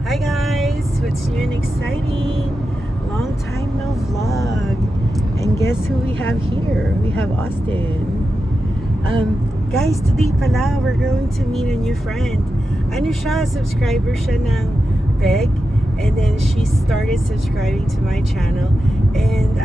Hi guys! What's new and exciting? Long time no vlog. And guess who we have here? We have Austin. Guys, today pala, we're going to meet a new friend. Ano siya? Subscriber siya ng Peg. And then she started subscribing to my channel. And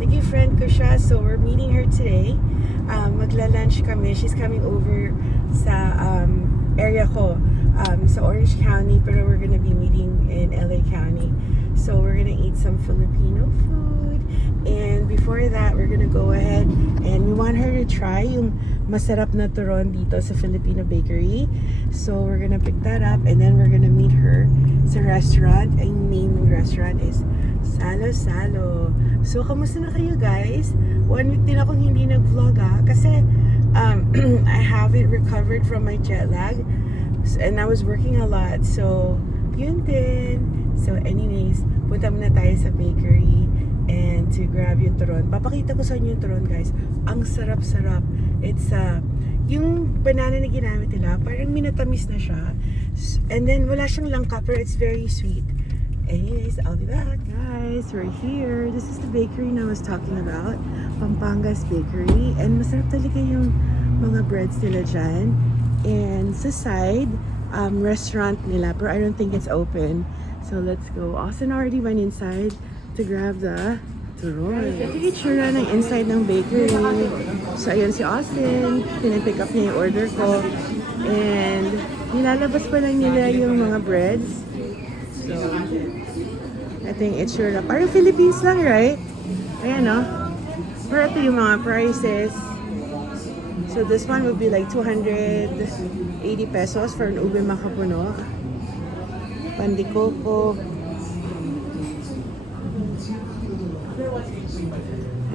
naging friend ko siya. So we're meeting her today. Magla-lunch kami. She's coming over sa area ko. Sa Orange County, pero we're gonna be meeting in LA County. So we're gonna eat some Filipino food. And before that, we're gonna go ahead and we want her to try yung masarap na turon dito sa Filipino bakery. So we're gonna pick that up and then we're gonna meet her sa restaurant. Ang name ng restaurant is Salo Salo. So kamusta na kayo guys? 1 week din akong hindi nag-vlog kasi I haven't recovered from my jet lag. And I was working a lot. So, yun din. So, anyways, punta muna tayo sa bakery and to grab yung turon. Papakita ko sa inyo yung turon, guys. Ang sarap-sarap. It's, yung banana na ginamit nila, parang minatamis na siya. And then, wala siyang langka, pero it's very sweet. Anyways, I'll be back, guys. We're here. This is the bakery I was talking about. Pampangas Bakery. And masarap talaga yung mga breads nila dyan. And sa side, restaurant nila, pero I don't think it's open. So let's go. Austin already went inside to grab the turon. Ito yung itsura ng inside ng bakery. So ayan si Austin, pinapick up niya yung order ko. And nilalabas pa lang nila yung mga breads. So, ito yung itsura. Parang Philippines lang, right? Ayan, no? Pero ito yung mga prices. So this one would be like 280 pesos for an ube makapuno. Pandikoko.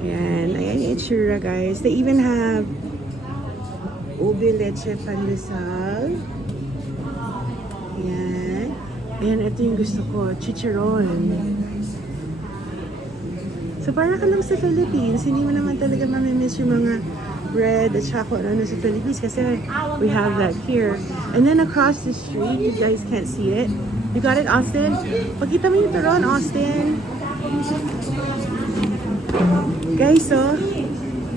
Ayan. Ayan yung itsura, guys. They even have ube leche pandesal. Ayan. Ayan, ito yung gusto ko. Chicharon. So para ka lang sa Philippines, hindi mo naman talaga mamimiss yung mga bread at saka ano sa Philippines kasi we have that here. And then across the street, you guys can't see it. You got it, Austin? Pakita mo yung turon, Austin. Guys, so,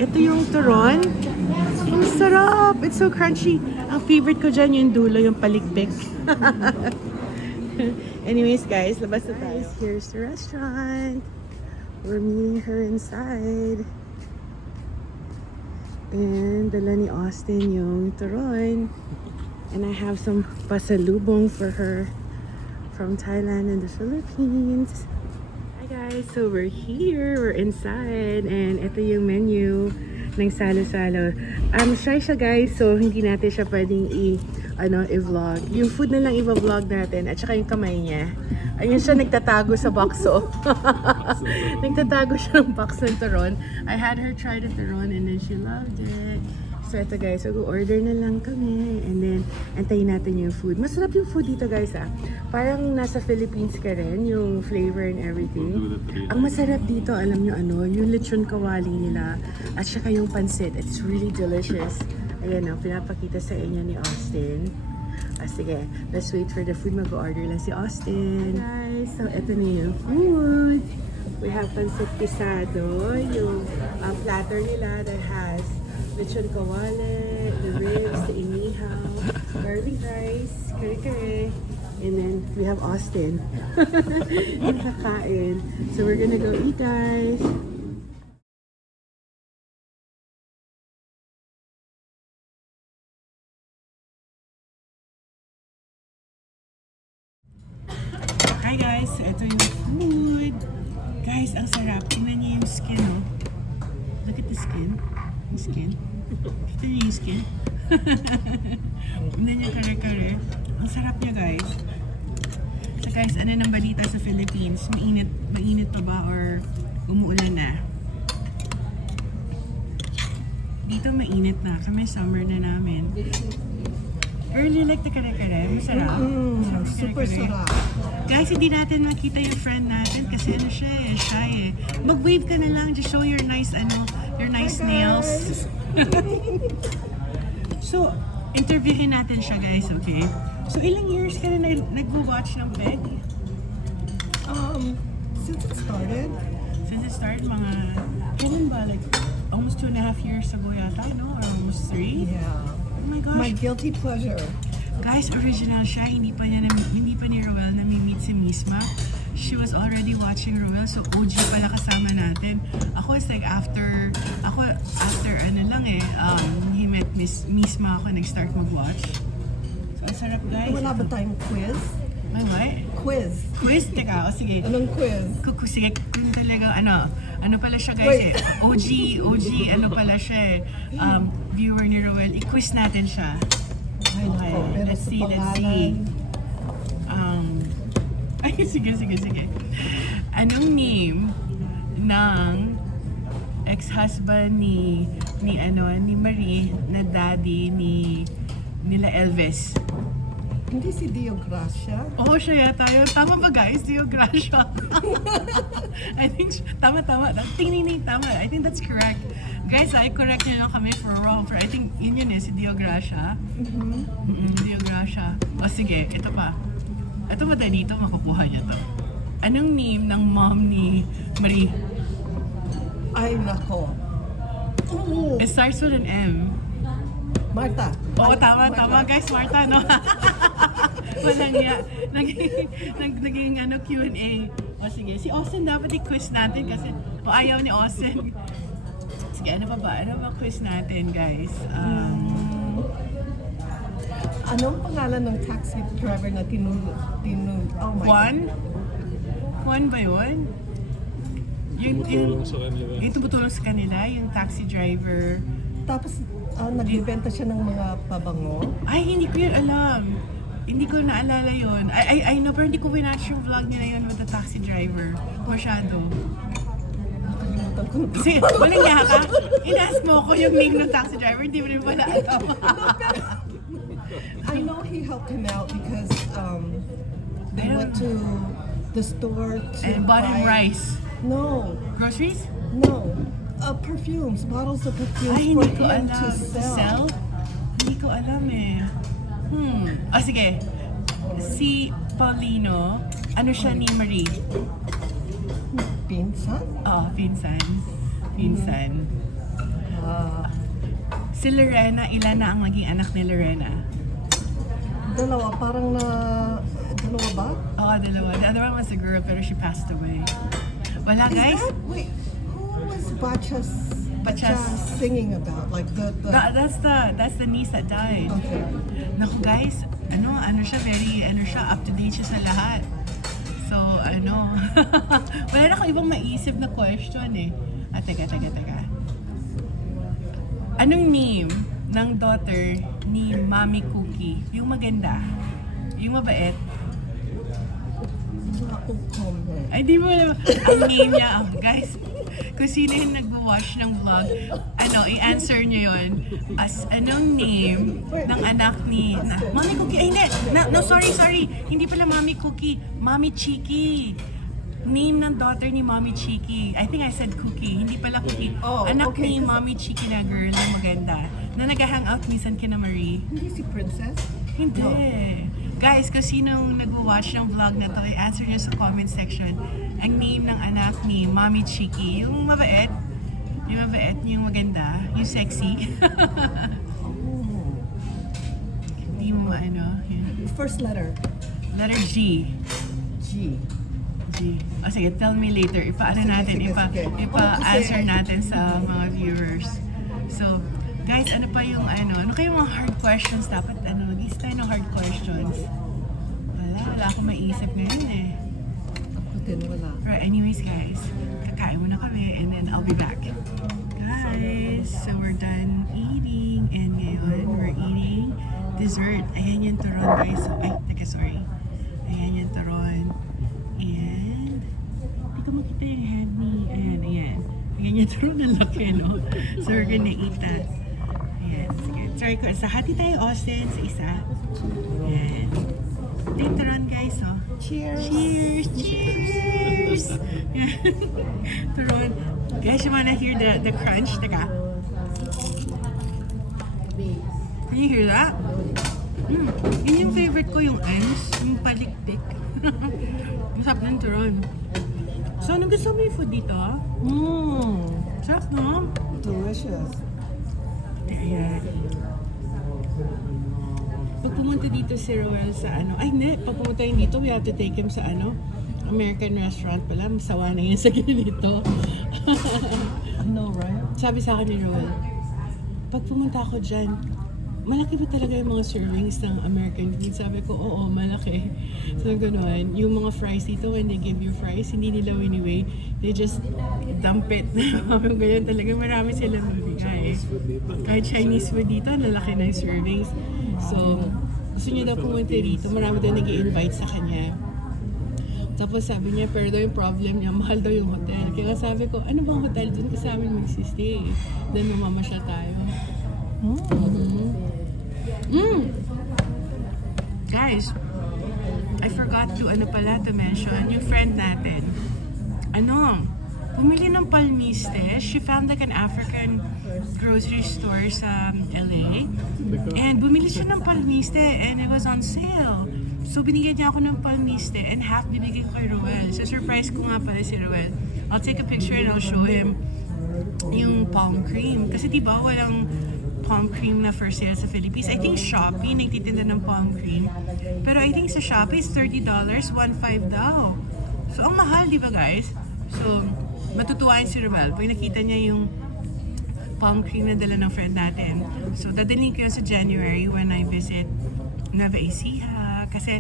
ito yung turon. Ang sarap! It's so crunchy. Ang favorite ko dyan yung dulo, yung palikpik. Anyways, guys, labas na tayo. Here's the restaurant. We're meeting her inside. And dala ni Austin yung turon. And I have some pasalubong for her from Thailand and the Philippines. Hi guys, so we're here, we're inside, and ito yung menu ng Salo Salo. Shy siya guys, so hindi natin siya pwedeng i-vlog. Yung food na lang i-vlog natin, at saka yung kamay niya. Ayun siya nagtatago sa boxo. Nagtatago siya ng box ng turon. I had her try the turon and then she loved it. So ito guys, mag-order na lang kami and then antayin natin yung food. Masarap yung food dito guys Parang nasa Philippines ka rin, yung flavor and everything. Ang masarap dito, alam nyo yung lechon kawali nila at saka yung pansit. It's really delicious. Ayan pinapakita sa inyo ni Austin. Sige, let's wait for the food. Mag-order lang si Austin. Guys, so ito na yung food. We have pancit pisado, yung platter nila that has lechon kawale, the ribs, the inihaw, garlic rice, kare-kare, and then we have Austin. Yung kakain. So we're gonna go eat, guys. Hi guys, ito yung food. Guys, ang sarap. Tingnan niyo yung skin, Look at the skin. Yung skin. Kita niyo yung skin. Tingnan niyo kare-kare. Ang sarap niya guys. So guys, ano nang balita sa Philippines? Mainit pa ba or umuulan na? Dito mainit na. Kami summer na namin. Early like the kare-kare. Masarap. Super sarap. Guys, hindi natin makita yung friend natin kasi siya shy Mag-wave ka na lang, just show your nice nails. So, interviewin natin siya guys, okay? So, ilang years ka na nag-watch ng Peg? Since it started, Since it started, mga, kailan ba? Like, almost 2.5 years ago yata, no? Or almost 3? yeah. Oh my My gosh. guilty pleasure. Guys, original siya. Hindi pa ni Roel nami-meet si Misma. She was already watching Roel, so OG pala kasama natin. Ako is like after ano lang he met Misma ako nag-start mag-watch. So, ang sarap guys. Wala ba tayong quiz? May what? Quiz. Quiz? Teka, o sige. Anong quiz? Sige, kung talaga, ano pala siya guys Wait. OG, ano pala siya viewer ni Roel. I-quiz natin siya. Okay, Pero let's sa see. pangalan, Ay, sige. Anong name ng ex-husband ni Marie na daddy nila Elvis? Hindi si Dio Gracia. Oo, siya yata yun. Tama ba guys? Dio Gracia. I think, tama. Ting, tama. I think that's correct. Guys, correct nyo lang kami for wrong. For I think yun si Dio Gracia. Dio Gracia. O sige, ito pa. Ito madali ito, makukuha niya to. Anong name ng mom ni Marie? Ay, nako. Oo. It starts with an M. Marta. Oo, Ay, tama. Marta. Guys, Marta, no? Walang niya. Naging Q&A. O sige, si Austin dapat i-quiz natin kasi ayaw ni Austin. Sige, ano ba quiz natin, guys? Anong pangalan ng taxi driver na oh my God. Juan ba yun? Tumutulong sa kanila. Yung tumutulong sa kanila, yung taxi driver. Tapos, nagbibenta siya ng mga pabango. Ay, hindi ko yun alam. Hindi ko naalala yun. I know, pero hindi ko winatch yung vlog nila yun with the taxi driver. Masyado. Nakalimutan ko na. Kasi, walang niya ka. Ina-ask mo ko yung name ng taxi driver, hindi mo rin wala alam. I know he helped him out because they I don't went to the store to And bought him buy- rice. No, Groceries? no. Perfumes, bottles of perfumes Ay, for hindi ko him alam. to sell. Hindi ko alam eh. Sige. Si Paulino, ano siya ni Marie? Pinsan? Pinsan. Ah, Si Lorena, ilan na ang naging anak ni Lorena? dalawa, parang dalawa ba? Dalawa. The other one was a girl, pero she passed away. Wala, Is guys? wait, who was Bachas Bachas. singing about? Like the That's the niece that died. okay. Naku, guys, ano siya, very, up to date siya sa lahat. So, wala na akong ibang maisip na question eh. Teka. Anong name ng daughter ni Mami Cookie? Yung maganda. Yung mabait. Wala akong comment. Ay, di mo alam. Ang name niya, guys, kung sino yung nag-watch ng vlog, i-answer niyo yun. Anong name ng anak ni... Mami Cookie, ay hindi! No, sorry. Hindi pala Mami Cookie. Mami Chiki. Name ng daughter ni Mami Chiki. I think I said Cookie. Hindi pala Cookie. Oh, Anak okay, ni kasi- Mami Chiki na girl na maganda. Na nag-hangout minsan kina Marie. Hindi si Princess? Hindi. No. Guys, kung sinong nag-watch ng vlog na to, i-answer nyo sa comment section ang name ng anak ni Mami Chiki. Yung mabait, yung maganda, yung sexy. Hindi mo maano. Yun. First letter. Letter G. G. Sige, tell me later. Sige. Ipa-answer Kasi- natin sa mga viewers. So, guys, ano kayong mga hard questions? Dapat, mag-isip tayo ng hard questions. Wala akong maisip ngayon eh. Ako din, wala. Right, anyways guys, kakain muna kami and then I'll be back. Guys, so we're done eating and ngayon we're eating dessert. Ayan yung turon guys. Sorry. Ayan yung turon. And, hindi ko makita yung head ni, ayan. Ayan yung turon, ang laki, no? So we're gonna eat that. Ayan, sige. Sorry ko, sa hati tayo, Austin, sa isa. Ayan. Ito yung turon guys, oh. Cheers! Cheers! Turon. Guys, you wanna hear the crunch? Teka. Can you hear that? Yun yung favorite ko, yung ends, yung palikpik. Masarap din turon. So, anong gusto mo yung food dito? Sarap, no? Delicious. Ayan. Pag pumunta dito si Roel sa ano, ay hindi, pag pumunta yun dito, we have to take him sa ano, American restaurant pala, masawa na yun sa ganito. I know, right? Sabi sa akin ni Roel, pag pumunta ako dyan, malaki ba talaga yung mga servings ng American food? Sabi ko, oo, malaki. So, gano'n. Yung mga fries dito, when they give you fries, hindi nila anyway. They just dump it. Ganyan talaga. Marami silang bibigay. Kahit Chinese food dito, lalaki na yung servings. So, gusto niya daw pumunta dito. Marami daw nag-i-invite sa kanya. Tapos sabi niya, pero daw yung problem niya, mahal daw yung hotel. Kaya sabi ko, ano bang hotel doon ka sa amin magsistay? Then mamamasyal tayo. Guys, I forgot to to mention yung friend natin. Bumili ng palmiste. She found like an African grocery store sa LA. And bumili siya ng palmiste and it was on sale. So binigyan niya ako ng palmiste and half binigay ko kay Roel. So surprise ko nga pala si Roel. I'll take a picture and I'll show him yung palm cream. Kasi diba walang palm cream na for sale sa Philippines. I think Shopee nagtitinda ng palm cream. Pero I think sa Shopee is $30, $1.5 daw. So ang mahal, di ba guys? So matutuwain si Roel pag nakita niya yung palm cream na dala ng friend natin. So dadalhin ko yun sa January when I visit Nueva Ecija. Kasi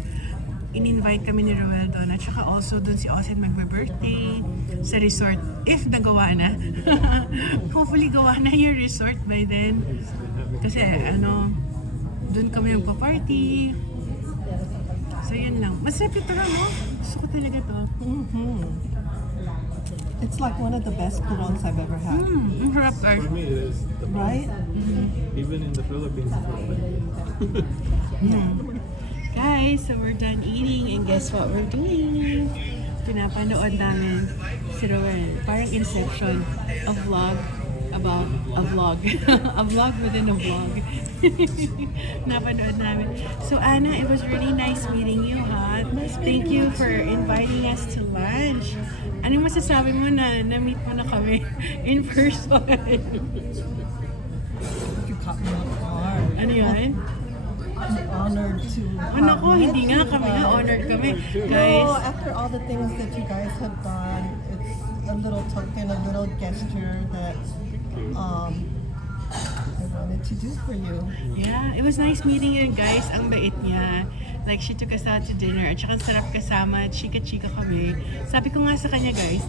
in-invite kami ni Roel doon at saka also doon si Austin magbe-birthday sa resort if nagawa na. Hopefully gawa na yung resort by then. Kasi doon kami magpa-party. So yun lang. Masarap ito no? Gusto ko talaga to. It's like one of the best turons I've ever had. Ang harap guys. For me, it is the best. Right? Even in the Philippines, it's not bad. Guys, so we're done eating and guess what we're doing? Pinapanood namin si Roel. Parang Inception. A vlog about a vlog. A vlog within a vlog. Napanood namin. So Anna, it was really nice meeting you, ha? Thank you for inviting us to lunch. Anong masasabi mo na na-meet mo na kami in person? You caught me off guard. Ano yun? I'm honored to Ano ko, met hindi you nga kami nga, guys. honored kami. No, Guys, after all the things that you guys have done, it's a little token, a little gesture that I wanted to do for you. yeah, it was nice meeting you guys. Ang bait niya. Like, she took us out to dinner. At saka ang sarap kasama. Chika-chika kami. Sabi ko nga sa kanya, guys,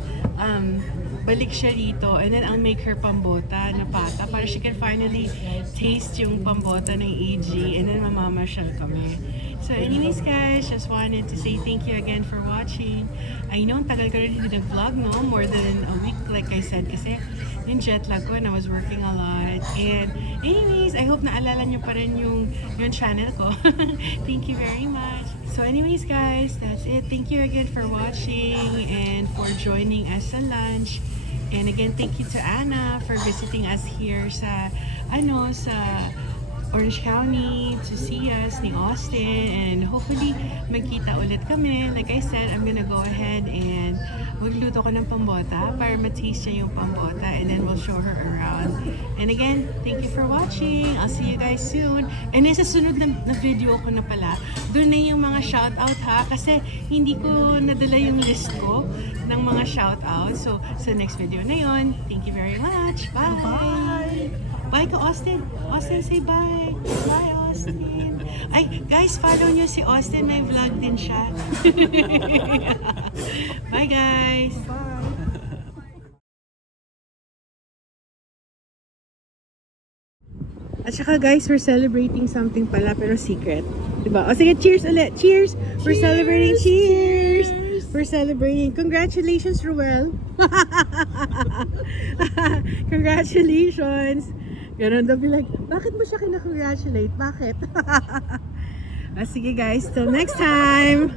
balik siya dito and then I'll make her pambota na pata para she can finally taste yung pambota ng AG and then mamamasyal kami. So anyways guys, just wanted to say thank you again for watching. I know, ang tagal ko rin hindi nag-vlog, no? More than a week, like I said, kasi yung jet lag ko and I was working a lot. And anyways, I hope naalala nyo pa rin yung channel ko. Thank you very much. So anyways guys, that's it. Thank you again for watching and for joining us sa lunch. And again, thank you to Anna for visiting us here sa Orange County to see us ni Austin, and hopefully magkita ulit kami. Like I said, I'm gonna go ahead and magluto ko ng pambota para ma-taste niya yung pambota and then we'll show her around. And again, thank you for watching. I'll see you guys soon. And sa sunod na video ko na pala, doon na yung mga shoutout ha, kasi hindi ko nadala yung list ko ng mga shoutout. So, sa next video na yon. Thank you very much. Bye! Bye! Bye ka, Austin. Austin, say bye. Bye, Austin. Ay, guys, follow nyo si Austin. May vlog din siya. Bye, guys. Bye! At saka, guys, we're celebrating something pala, pero secret. Diba? O, sige, cheers ulit. Cheers! We're celebrating. Cheers! We're celebrating. Congratulations, Ruel. Congratulations. Ganun daw be like, bakit mo siya kinakongratulate? Bakit? Sige guys, till next time!